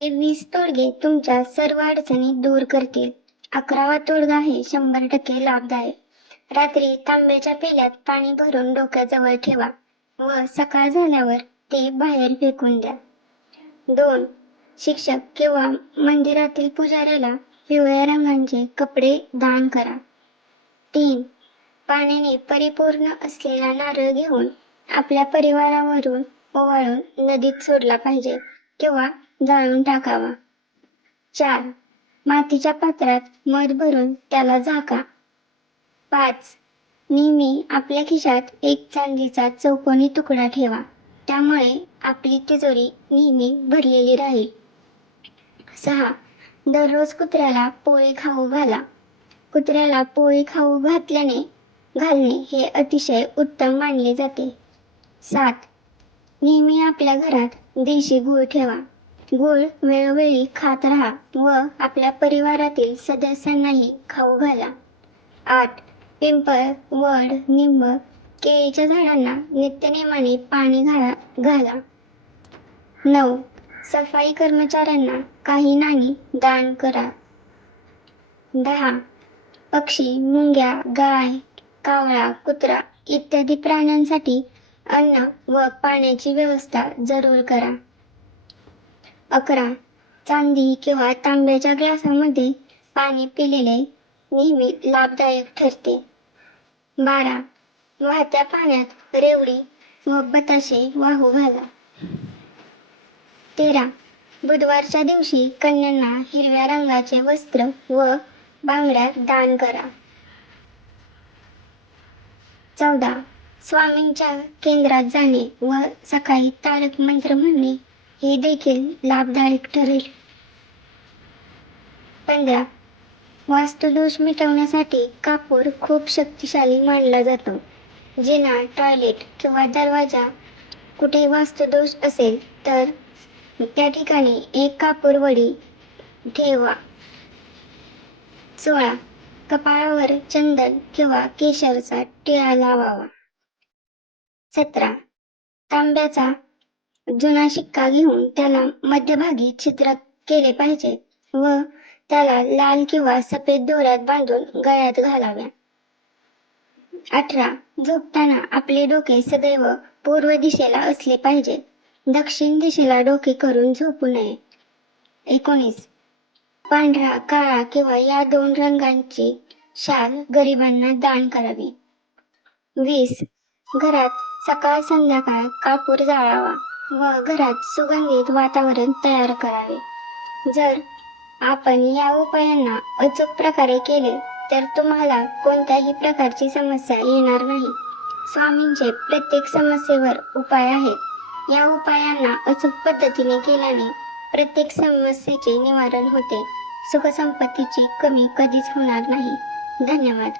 हे वीस तोडगे तुमच्या सर्व अडचणी दूर करतील. अकरावा तोडगा आहे शंभर टक्के लाभदायक रात्री तांब्याच्या पेल्यात पाणी भरून डोक्याजवळ ठेवा व सकाळ झाल्यावर ते बाहेर फेकून द्या. दोन शिक्षक किंवा मंदिरातील पुजाऱ्याला पिवळ्या रंगांचे कपडे दान करा. तीन पाण्याने परिपूर्ण असलेला नारळ घेऊन आपल्या परिवारावरून ओवाळून नदीत सोडला पाहिजे किंवा जाळून टाकावा. चार. मातीच्या पात्रात मध भरून त्याला झाका. पाच. नेहमी आपल्या खिशात एक चांदीचा चौकोनी तुकडा ठेवा. त्यामुळे आपली तिजोरी नेहमी भरलेली राहील. सहा. दररोज कुत्र्याला पोळी खाऊ घाला. कुत्र्याला पोळी खाऊ घातल्याने घालणे हे अतिशय उत्तम मानले जाते. सात. नेहमी आपल्या घरात देशी गूळ ठेवा. गूळ वेळोवेळी खात राहा व आपल्या परिवारातील सदस्यांनाही खाऊ घाला. आठ पिंपळ वड निंब केळीच्या झाडांना नित्यनेमाने पाणी घाला घाला. नऊ सफाई कर्मचाऱ्यांना काही नाणी दान करा. दहा पक्षी मुंग्या गाय कावळा कुत्रा इत्यादी प्राण्यांसाठी अन्न व पाण्याची व्यवस्था जरूर करा. अकरा. चांदी किंवा तांब्याच्या ग्लासामध्ये पाणी पिलेले नेहमी लाभदायक ठरते. बारा. वाहत्या पाण्यात रेवडी व बताशे वाहू घाला. तेरा. बुधवारच्या दिवशी कन्यांना हिरव्या रंगाचे वस्त्र व बांगड्या दान करा. चौदा. स्वामींच्या केंद्रात जाणे व सकाळी तारक मंत्र म्हणणे हे देखील लाभदायक ठरेल पंधरा वास्तुदोष मिटवण्यासाठी कापूर खूप शक्तिशाली मानला जातो. जिना टॉयलेट किंवा दरवाजा कुठे वास्तुदोष असेल तर त्या ठिकाणी एक कापूर वडी ठेवा. सोळा कपाळावर चंदन किंवा केशरचा टिळा लावावा. सतरा तांब्याचा जुना शिक्का घेऊन त्याला मध्यभागी चित्र केले पाहिजे व त्याला लाल किंवा सफेद दोऱ्यात बांधून गळ्यात घालाव्या. अठरा. झोपताना आपले डोके सदैव पूर्व दिशेला असले पाहिजे. दक्षिण दिशेला डोके करून झोपू नये. एकोणीस. पांढरा काळा किंवा या दोन रंगांची शाल गरिबांना दान करावी. वीस. घरात सकाळ संध्याकाळ कापूर जाळावा. व घरात सुगंधित वातावरण तयार करावे. जर आपण या उपायांना अचूक प्रकारे केले तर तुम्हाला कोणत्याही प्रकारची समस्या येणार नाही. स्वामींचे प्रत्येक समस्येवर उपाय आहेत. या उपायांना अचूक पद्धतीने केल्याने प्रत्येक समस्येचे निवारण होते. सुखसंपत्तीची कमी कधीच होणार नाही. धन्यवाद.